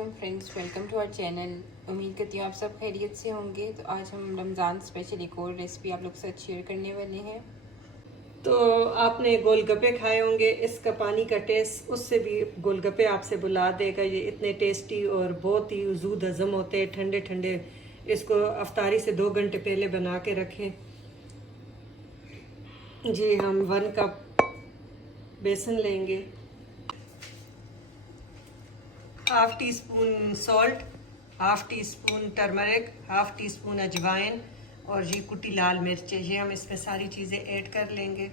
वालेकुम friends, welcome to our channel. उम्मीद करती हूँ आप सब खैरियत से होंगे। तो आज हम रमज़ान स्पेशल एक और रेसिपी आप लोग के साथ शेयर करने वाले हैं। तो आपने गोलगप्पे खाए होंगे, इसका पानी का टेस्ट उससे भी गोलगप्पे आपसे बुला देगा। ये इतने टेस्टी और बहुत ही ज़ूद हज़म होते हैं, ठंडे ठंडे। इसको अफ्तारी से 2 घंटे पहले बना के रखें। जी, हम 1 कप बेसन लेंगे, half tea spoon salt, half tea spoon turmeric, half tea spoon अजवाइन और ये कुटी लाल मिर्च। ये हम इसमें सारी चीज़ें ऐड कर लेंगे।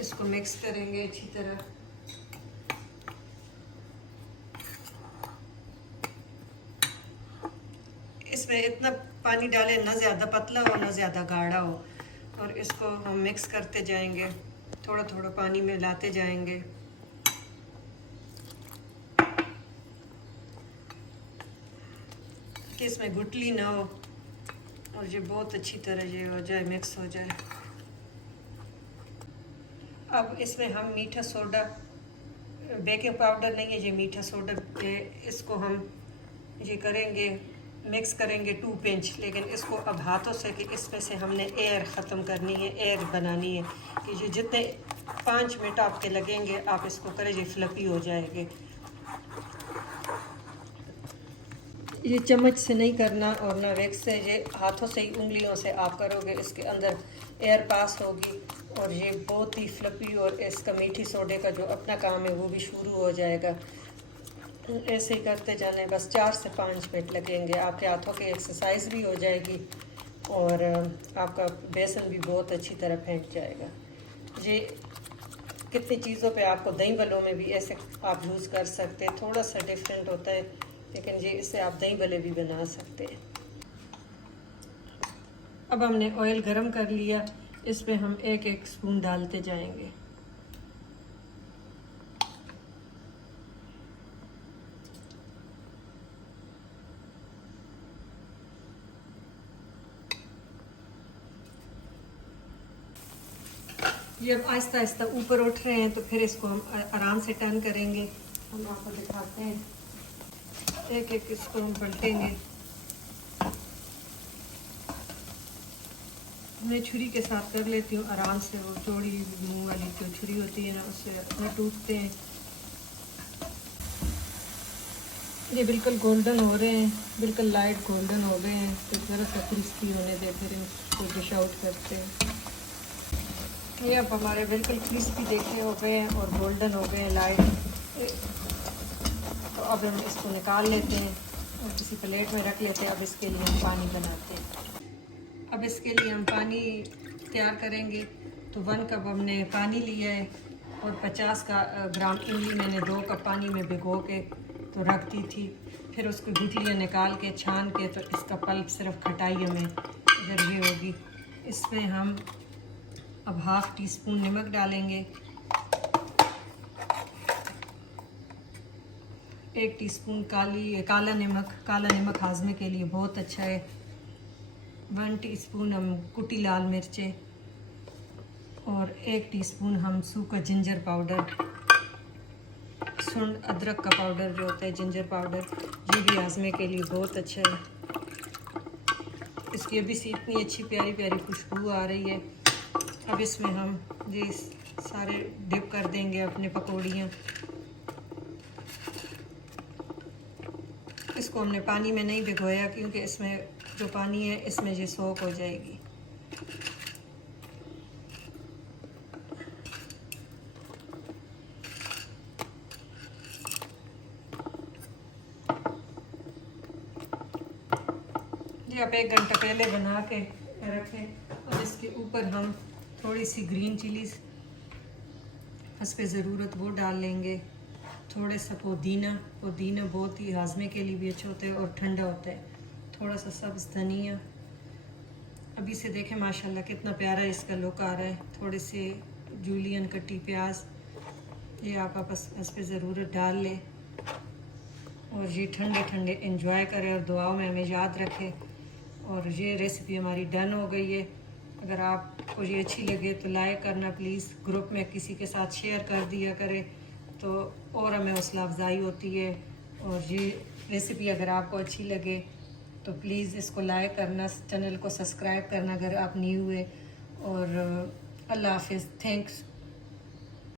इसको मिक्स करेंगे अच्छी तरह। इसमें इतना पानी डालें, ना ज़्यादा पतला हो ना ज़्यादा गाढ़ा हो, और इसको हम मिक्स करते जाएंगे, थोड़ा थोड़ा पानी मिलाते जाएंगे कि इसमें गुठली ना हो और ये बहुत अच्छी तरह ये हो जाए, मिक्स हो जाए। अब इसमें हम मीठा सोडा, बेकिंग पाउडर नहीं है ये, मीठा सोडा, इसको हम ये करेंगे, मिक्स करेंगे 2 पिंच। लेकिन इसको अब हाथों से, कि इसमें से हमने एयर ख़त्म करनी है, एयर बनानी है कि ये जितने 5 मिनट आपके लगेंगे आप इसको करें, ये फ्लफी हो जाएंगे। ये चम्मच से नहीं करना और ना विक्स से, ये हाथों से ही, उंगलियों से आप करोगे, इसके अंदर एयर पास होगी और ये बहुत ही फ्लफी, और इसका मीठी सोडे का जो अपना काम है वो भी शुरू हो जाएगा। ऐसे ही करते जाने, बस 4 से 5 मिनट लगेंगे। आपके हाथों की एक्सरसाइज भी हो जाएगी और आपका बेसन भी बहुत अच्छी तरह फेंट जाएगा। ये कितनी चीज़ों पे आपको, दही भल्लों में भी ऐसे आप यूज़ कर सकते हैं। थोड़ा सा डिफरेंट होता है, लेकिन ये इससे आप दही भल्ले भी बना सकते हैं। अब हमने ऑयल गरम कर लिया, इसमें हम 1-1 स्पून डालते जाएंगे। जब आहिस्ता आहिस्ता ऊपर उठ रहे हैं तो फिर इसको हम आराम से टर्न करेंगे। हम आपको दिखाते हैं, 1-1 इसको हम पलटेंगे। मैं छुरी के साथ कर लेती हूँ आराम से, वो चौड़ी मुँह वाली जो छुरी होती है ना, उससे न टूटते हैं। ये बिल्कुल गोल्डन हो रहे हैं, बिल्कुल लाइट गोल्डन हो गए हैं। फिर ज़रा सा क्रिस्पी होने दे, फिर इसको डिश आउट करते हैं। ये अब हमारे बिल्कुल क्रिस्पी देखे हो गए हैं और गोल्डन हो गए हैं, लाइट। तो अब हम इसको निकाल लेते हैं और किसी प्लेट में रख लेते हैं। अब इसके लिए हम पानी बनाते हैं। अब इसके लिए हम पानी तैयार करेंगे। तो 1 कप हमने पानी लिया है और 50 ग्राम इमली मैंने 2 कप पानी में भिगो के तो रख दी थी। फिर उसको गुठलियाँ निकाल के छान के, तो इसका पल्प सिर्फ खटाई हमें अगर ये होगी। इसमें हम अब हाफ टी स्पून नमक डालेंगे, 1 टीस्पून काला नमक हाजमे के लिए बहुत अच्छा है। 1 टीस्पून हम कुटी लाल मिर्चें और 1 टीस्पून हम सूखा जिंजर पाउडर, सुंड अदरक का पाउडर जो होता है, जिंजर पाउडर, ये भी हाजमे के लिए बहुत अच्छा है। इसकी अभी से इतनी अच्छी प्यारी प्यारी खुशबू आ रही है। अब इसमें हम ये सारे डिप कर देंगे अपने पकौड़ियाँ। इसको हमने पानी में नहीं भिगोया क्योंकि इसमें जो पानी है इसमें ये सोक हो जाएगी। ये आप 1 घंटा पहले बना के रखें। और इसके ऊपर हम थोड़ी सी ग्रीन चिलीज, इस पर ज़रूरत वो डाल लेंगे। थोड़ा सा पुदीना बहुत ही हाजमे के लिए भी अच्छा होता है और ठंडा होता है। थोड़ा सा सब्ज़ धनिया। अभी से देखें माशाल्लाह कितना प्यारा इसका लुक आ रहा है। थोड़े से जूलियन कटी प्याज, ये आप बस इस पर ज़रूरत डाल लें और ये ठंडे ठंडे एंजॉय करें और दुआओं में हमें याद रखें। और ये रेसिपी हमारी डन हो गई है। अगर आपको ये अच्छी लगे तो लाइक करना प्लीज़, ग्रुप में किसी के साथ शेयर कर दिया करें तो और हमें हौसला अफजाई होती है और ये रेसिपी अगर आपको अच्छी लगे तो प्लीज़ इसको लाइक करना, चैनल को सब्सक्राइब करना अगर आप न्यू हुए। और अल्लाह हाफिज़, थैंक्स।